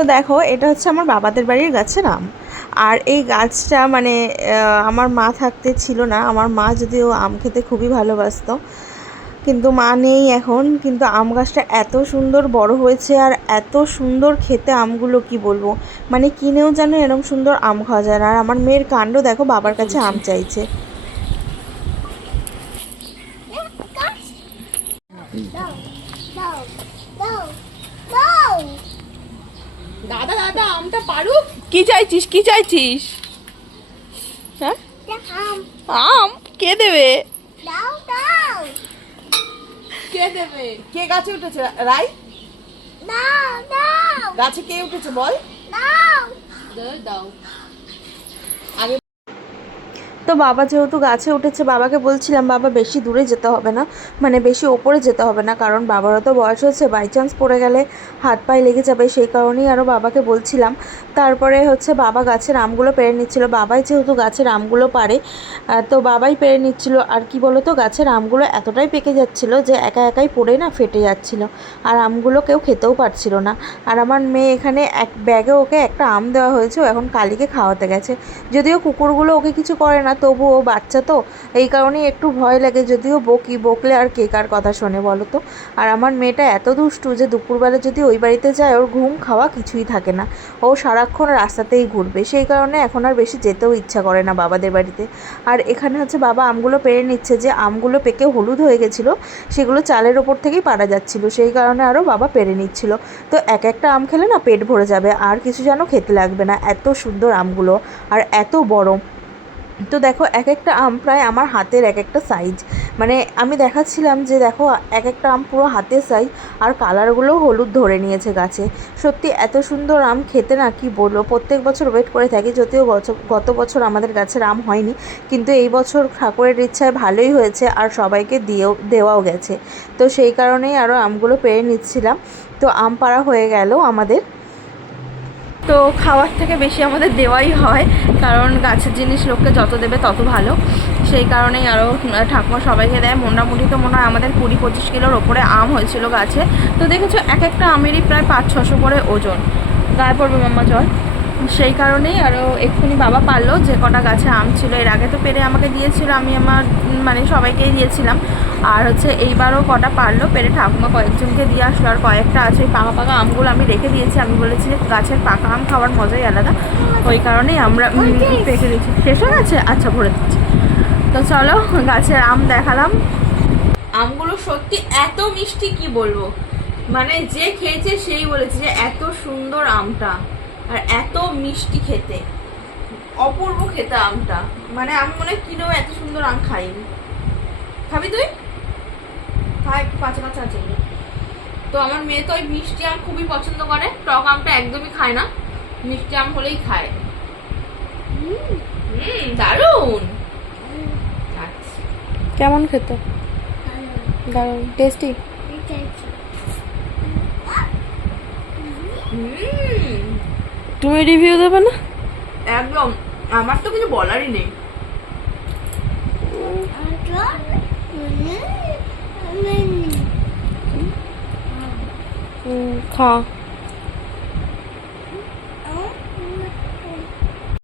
তো দেখো এটা হচ্ছে আমার বাবাদের বাড়ির গাছের আম। আর এই গাছটা মানে আমার মা থাকতে ছিল না। আমার মা যদিও আম খেতে খুবই ভালোবাসতো, কিন্তু মা নেই এখন। কিন্তু আম গাছটা এত সুন্দর বড় হয়েছে আর এত সুন্দর খেতে আমগুলো, কি বলবো, মানে কিনেও যেন এরকম সুন্দর আম খাওয়া যায় না। আর আমার মেয়ের কাণ্ড দেখো, বাবার কাছে আম চাইছে। দাদা দাদা আমটা পারুক। কি চাইছিস, কি চাইছিস? হ্যাঁ, আম কে দেবে? কে দেবে? কে গাছে উঠেছে? রাই গাছে কে উঠেছে বল? দাও। তো বাবা যেহেতু গাছে উঠেছে, বাবাকে বলছিলাম বাবা বেশি দূরে যেতে হবে না, মানে বেশি ওপরে যেতে হবে না, কারণ বাবারও তো বয়স হচ্ছে, বাই চান্স পড়ে গেলে হাত পায়ে লেগে যাবে, সেই কারণেই আরও বাবাকে বলছিলাম। তারপরে হচ্ছে বাবা গাছের আমগুলো পেড়ে নিচ্ছিল। বাবাই যেহেতু গাছের আমগুলো পারে, তো বাবাই পেড়ে নিচ্ছিল। আর কি বলো তো, গাছের আমগুলো এতটাই পেকে যাচ্ছিলো যে একা একাই পড়ে না ফেটে যাচ্ছিলো, আর আমগুলো কেউ খেতেও পারছিল না। আর আমার মেয়ে এখানে এক ব্যাগে ওকে একটা আম দেওয়া হয়েছে, ও এখন কালীকে খাওয়াতে গেছে। যদিও কুকুরগুলো ওকে কিছু করে না, তবুও বাচ্চা তো, এই কারণেই একটু ভয় লাগে। যদিও বকলে আর কে কার কথা শোনে বলো তো। আর আমার মেয়েটা এত দুষ্টু যে দুপুরবেলা যদি ওই বাড়িতে যায়, ওর ঘুম খাওয়া কিছুই থাকে না, ও সারাক্ষণ রাস্তাতেই ঘুরবে। সেই কারণে এখন আর বেশি যেতেও ইচ্ছা করে না বাবাদের বাড়িতে। আর এখানে হচ্ছে বাবা আমগুলো পেড়ে নিচ্ছে, যে আমগুলো পেকে হলুদ হয়ে গেছিলো, সেগুলো চালের ওপর থেকেই পাড়া যাচ্ছিলো, সেই কারণে আরও বাবা পেড়ে নিচ্ছিল। তো এক একটা আম খেলে না পেট ভরে যাবে, আর কিছু যেন খেতে লাগবে না, এত সুন্দর আমগুলো আর এত বড়। তো দেখো এক একটা আম প্রায় আমার হাতের এক একটা সাইজ, মানে আমি দেখাচ্ছিলাম যে দেখো এক একটা আম পুরো হাতের সাইজ, আর কালারগুলোও হলুদ ধরে নিয়েছে গাছে। সত্যি এত সুন্দর আম খেতে না, কি বলবো, প্রত্যেক বছর ওয়েট করে থাকি। যদিও গত বছর আমাদের গাছের আম হয়নি, কিন্তু এই বছর ঠাকুরের ইচ্ছায় ভালোই হয়েছে, আর সবাইকে দেওয়াও গেছে। তো সেই কারণেই আরও আমগুলো পেড়ে নিচ্ছিলাম। তো আম পাড়া হয়ে গেল আমাদের। তো খাওয়ার থেকে বেশি আমাদের দেওয়াই হয়, কারণ গাছের জিনিস লোককে যত দেবে তত ভালো। সেই কারণেই আরও ঠাকুমা সবাইকে দেয়। মোটামুটি তো মনে হয় আমাদের 20-25 কিলোর ওপরে আম হয়েছিল গাছে। তো দেখেছো এক একটা আমেরই প্রায় 500-600 করে ওজন। গায়ে পড়বে মাম্মা জল। সেই কারণেই আরও এক্ষুনি বাবা পারলো, যে কটা গাছে আম ছিল এর আগে তো পেরে আমাকে দিয়েছিল, আমি আমার মানে সবাইকেই দিয়েছিলাম। আর হচ্ছে এইবারও কটা পারলো পেরে ঠাকুমা কয়েকজনকে দিয়ে আসলো। আর কয়েকটা আছে পাকা পাকা আমগুলো আমি রেখে দিয়েছি। আমি বলেছি যে গাছের পাকা আম খাওয়ার মজাই আলাদা, ওই কারণেই আমরা রেখে দিয়েছি। শেষ হয়ে গেছে? আচ্ছা, ভরে দিচ্ছি। তো চলো, গাছের আম দেখালাম। আমগুলো সত্যি এত মিষ্টি, কি বলবো, মানে যে খেয়েছে সেই বলেছে যে এত সুন্দর আমটা, আর এত মিষ্টি খেতে, অপূর্ব খেতে আমটা। মানে আমি মনে হয় কিনেও এত সুন্দর আম খাইনি। খাবি তুই? খাই, কাঁচা কাঁচা আছে। তো আমার মেয়ে তো ওই মিষ্টি আম খুবই পছন্দ করে, টক আমটা একদমই খায় না, মিষ্টি আম হলেই খায়। দারুন। কেমন খেতে? দারুন টেস্টি। তুমি রিভিউ দেবে না? একদম, আমার তো কিছু বলারই নেই। খা।